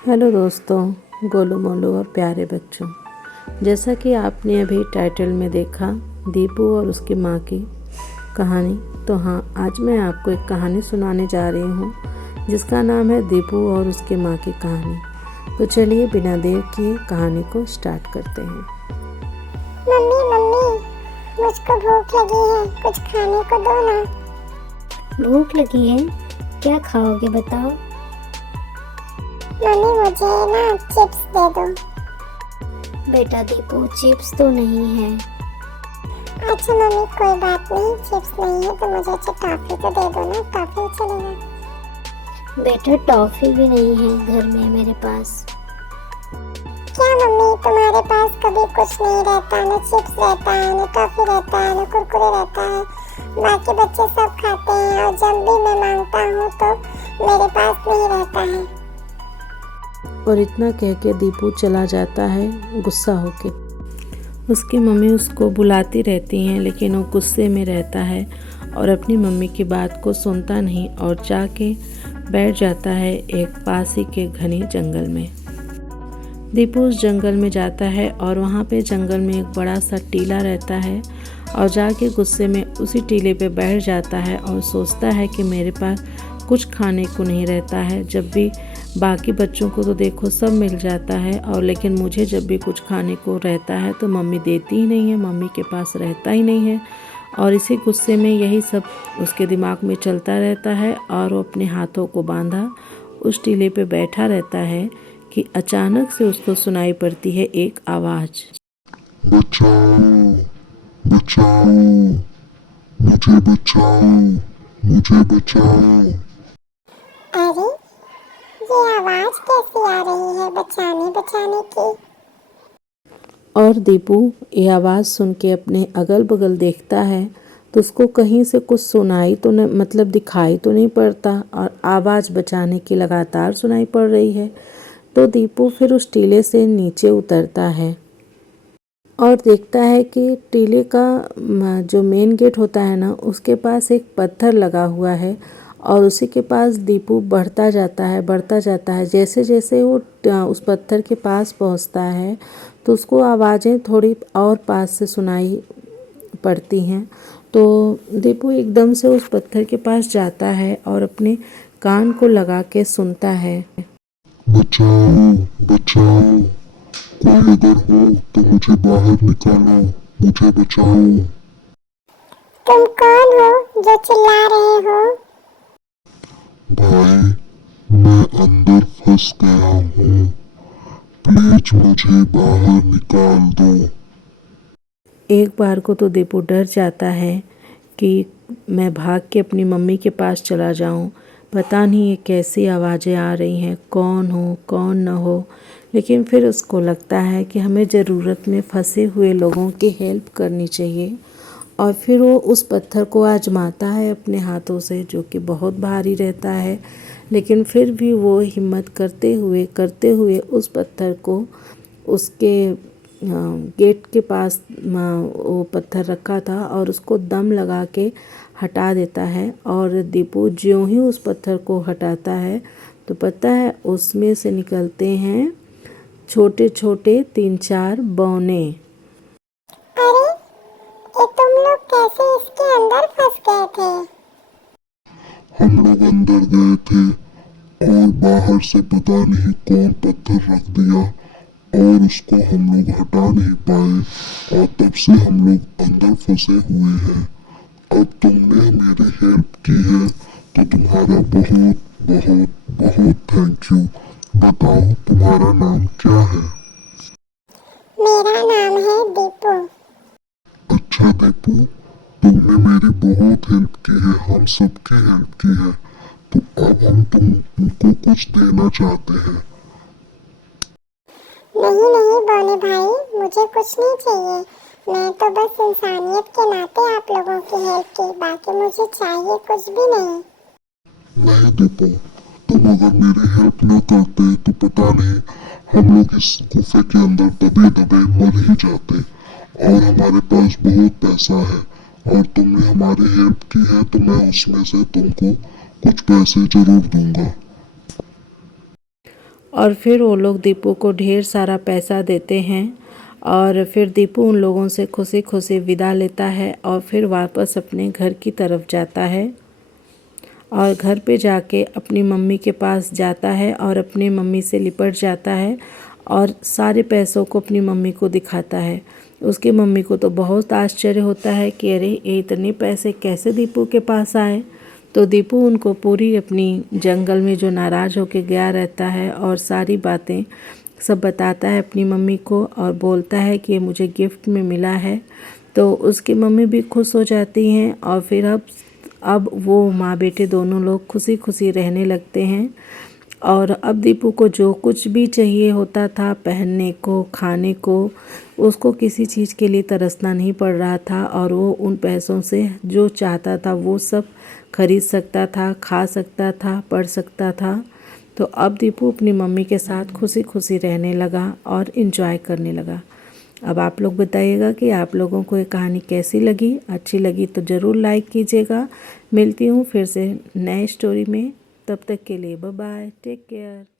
Hello दोस्तों, गोलू मोलू और प्यारे बच्चों। जैसा कि आपने अभी टाइटल में देखा, दीपू और उसकी माँ की कहानी। तो हाँ, आज मैं आपको एक कहानी सुनाने जा रही हूँ जिसका नाम है दीपू और उसकी माँ की कहानी। तो चलिए बिना देर किए कहानी को स्टार्ट करते हैं। मम्मी मम्मी, मुझको भूख लगी है, कुछ खाने को दो ना। भूख लगी है? क्या खाओगे बताओ। मम्मी मुझे ना चिप्स दे दो। बेटा दीपू, चिप्स तो नहीं है। अच्छा मम्मी, कोई बात नहीं, चिप्स नहीं है तो मुझे अच्छा टॉफी तो दे दो ना, टॉफी चलेगा। बेटा टॉफी भी नहीं है घर में मेरे पास। क्या मम्मी, तुम्हारे पास कभी कुछ नहीं रहता, ना चिप्स रहता है, ना टॉफी रहता है, ना कुरकुरे रहता है। बाकी बच्चे सब खाते हैं और जब भी मैं मांगता हूँ तो मेरे पास नहीं रहता है। और इतना कह के दीपू चला जाता है गुस्सा होके। उसकी मम्मी उसको बुलाती रहती हैं लेकिन वो गुस्से में रहता है और अपनी मम्मी की बात को सुनता नहीं और जाके बैठ जाता है एक पास ही के घने जंगल में। दीपू उस जंगल में जाता है और वहाँ पे जंगल में एक बड़ा सा टीला रहता है और जाके गुस्से में उसी टीले पे बैठ जाता है और सोचता है कि मेरे पास कुछ खाने को नहीं रहता है। जब भी बाकी बच्चों को तो देखो सब मिल जाता है और लेकिन मुझे जब भी कुछ खाने को रहता है तो मम्मी देती ही नहीं है, मम्मी के पास रहता ही नहीं है। और इसी गुस्से में यही सब उसके दिमाग में चलता रहता है और वो अपने हाथों को बांधा उस टीले पे बैठा रहता है कि अचानक से उसको सुनाई पड़ती है एक आवाज़। बचाओ, बचाओ, मुझे बचाओ, मुझे बचाओ। अरे, ये आवाज कैसी आ रही है बचाने बचाने की? और दीपू ये आवाज़ सुन के अपने अगल बगल देखता है तो उसको कहीं से कुछ सुनाई तो नहीं, मतलब दिखाई तो नहीं पड़ता और आवाज़ बचाने की लगातार सुनाई पड़ रही है। तो दीपू फिर उस टीले से नीचे उतरता है और देखता है कि टीले का जो मेन गेट होता है ना, उसके पास एक पत्थर लगा हुआ है और उसी के पास दीपू बढ़ता जाता है। जैसे जैसे वो उस पत्थर के पास पहुंचता है तो उसको आवाज़ें थोड़ी और पास से सुनाई पड़ती हैं। तो दीपू एकदम से उस पत्थर के पास जाता है और अपने कान को लगा के सुनता है। बचाओ, बचाओ, कोई अगर हो तो मुझे बाहर निकालो, मुझे बचाओ। तुम कौन हो जो चिल्ला रहे हो? भाई, मैं अंदर फंस गया हूँ, प्लीज मुझे बाहर निकाल दो। एक बार को तो दीपू डर जाता है कि मैं भाग के अपनी मम्मी के पास चला जाऊं, पता नहीं ये कैसी आवाज़ें आ रही हैं, कौन हो कौन न हो। लेकिन फिर उसको लगता है कि हमें ज़रूरत में फंसे हुए लोगों की हेल्प करनी चाहिए और फिर वो उस पत्थर को आजमाता है अपने हाथों से, जो कि बहुत भारी रहता है। लेकिन फिर भी वो हिम्मत करते हुए उस पत्थर को उसके गेट के पास वो पत्थर रखा था और उसको दम लगा के हटा देता है। और दीपू ज्यों ही उस पत्थर को हटाता है तो पता है उसमें से निकलते हैं छोटे छोटे 3-4 बौने। अरे, ये तुम लोग कैसे इसके अंदर फंस गए थे? हम लोग अंदर गए थे और बाहर से पता नहीं कौन पत्थर रख दिया और उसको हम लोग हटा नहीं पाए और तब से हम लोग अंदर फंसे हुए हैं। अब तुमने मेरी हेल्प की है तो तुम्हारा बहुत बहुत बहुत थैंक यू। बताओ तुम्हारा नाम क्या है? मेरा नाम है दीपू। अच्छा दीपू, तुमने मेरी बहुत हेल्प की है, हम सबकी हेल्प की है, तो अब हम तुमको कुछ देना चाहते हैं। नहीं नहीं बोले भाई, मुझे कुछ नहीं चाहिए। मैं तो बस इंसानियत के नाते आप लोगों की हेल्प की, बाकी मुझे चाहिए कुछ भी नहीं। नहीं दीपू, तुम अगर मेरी हेल्प न करते तो पता नहीं हम लोग इस गुफे के अंदर दबे दबे मर ही जाते। और हमारे पास बहुत पैसा है और तुमने हमारी हेल्प की है तो मैं उसमें से तुमको कुछ पैसे जरूर दूंगा। और फिर वो लोग दीपू को ढेर सारा पैसा देते हैं और फिर दीपू उन लोगों से खुशी खुशी विदा लेता है और फिर वापस अपने घर की तरफ जाता है और घर पे जाके अपनी मम्मी के पास जाता है और अपनी मम्मी से लिपट जाता है और सारे पैसों को अपनी मम्मी को दिखाता है। उसकी मम्मी को तो बहुत आश्चर्य होता है कि अरे ये इतने पैसे कैसे दीपू के पास आए। तो दीपू उनको पूरी अपनी जंगल में जो नाराज़ होके गया रहता है और सारी बातें सब बताता है अपनी मम्मी को और बोलता है कि ये मुझे गिफ्ट में मिला है। तो उसकी मम्मी भी खुश हो जाती हैं और फिर अब वो माँ बेटे दोनों लोग खुशी खुशी रहने लगते हैं। और अब दीपू को जो कुछ भी चाहिए होता था, पहनने को, खाने को, उसको किसी चीज़ के लिए तरसना नहीं पड़ रहा था और वो उन पैसों से जो चाहता था वो सब खरीद सकता था, खा सकता था, पढ़ सकता था। तो अब दीपू अपनी मम्मी के साथ खुशी खुशी रहने लगा और इन्जॉय करने लगा। अब आप लोग बताइएगा कि आप लोगों को ये कहानी कैसी लगी। अच्छी लगी तो ज़रूर लाइक कीजिएगा। मिलती हूँ फिर से नए स्टोरी में, तब तक के लिए बाय बाय, टेक केयर।